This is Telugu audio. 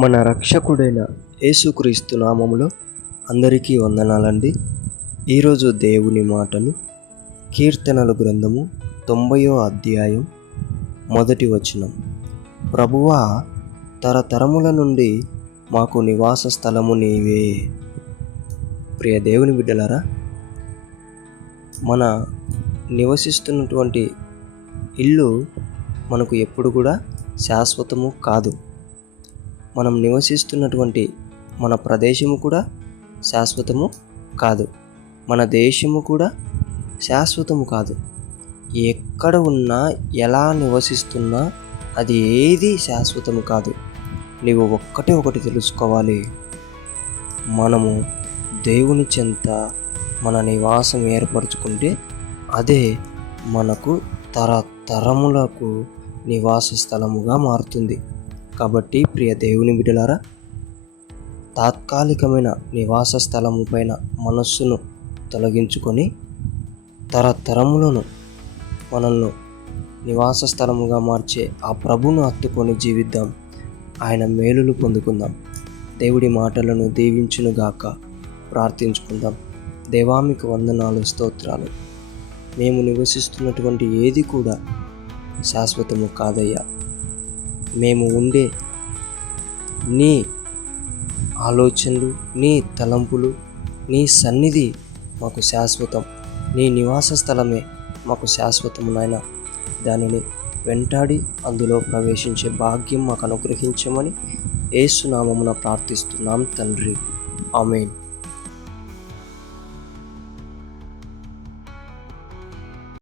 మన రక్షకుడైన యేసుక్రీస్తు నామములో అందరికీ వందనాలండి. ఈరోజు దేవుని మాటలు కీర్తనల గ్రంథము 90వ అధ్యాయం 1వ వచనం. ప్రభువా, తరతరముల నుండి మాకు నివాస స్థలము నీవే. ప్రియ దేవుని బిడ్డలారా, మన నివసిస్తున్నటువంటి ఇల్లు మనకు ఎప్పుడు కూడా శాశ్వతము కాదు. మనం నివసిస్తున్నటువంటి మన ప్రదేశము కూడా శాశ్వతము కాదు. మన దేశము కూడా శాశ్వతము కాదు. ఎక్కడ ఉన్నా, ఎలా నివసిస్తున్నా అది ఏది శాశ్వతము కాదు. నీవు ఒకటి తెలుసుకోవాలి. మనము దేవుని చెంత మన నివాసం ఏర్పరచుకుంటే అదే మనకు తరతరములకు నివాస స్థలముగా మారుతుంది. కాబట్టి ప్రియ దేవుని బిడ్డలారా, తాత్కాలికమైన నివాస స్థలము పైన మనస్సును తొలగించుకొని తరతరములను మనల్ని నివాస స్థలముగా మార్చే ఆ ప్రభువును హత్తుకొని జీవిద్దాం. ఆయన మేలులు పొందుకుందాం. దేవుడి మాటలను దీవించునుగాక. ప్రార్థించుకుందాం. దేవా, మీకు వందనాలు, స్తోత్రాలు. మేము నివసిస్తున్నటువంటి ఏది కూడా శాశ్వతము కాదయ్యా. మేము ఉండే నీ ఆలోచనలు, నీ తలంపులు, నీ సన్నిధి మాకు శాశ్వతం. నీ నివాస స్థలమే మాకు శాశ్వతము నాయన. దానిని వెంటాడి అందులో ప్రవేశించే భాగ్యం మాకు అనుగ్రహించమని యేసు నామమున ప్రార్థిస్తున్నాం తండ్రి. ఆమేన్.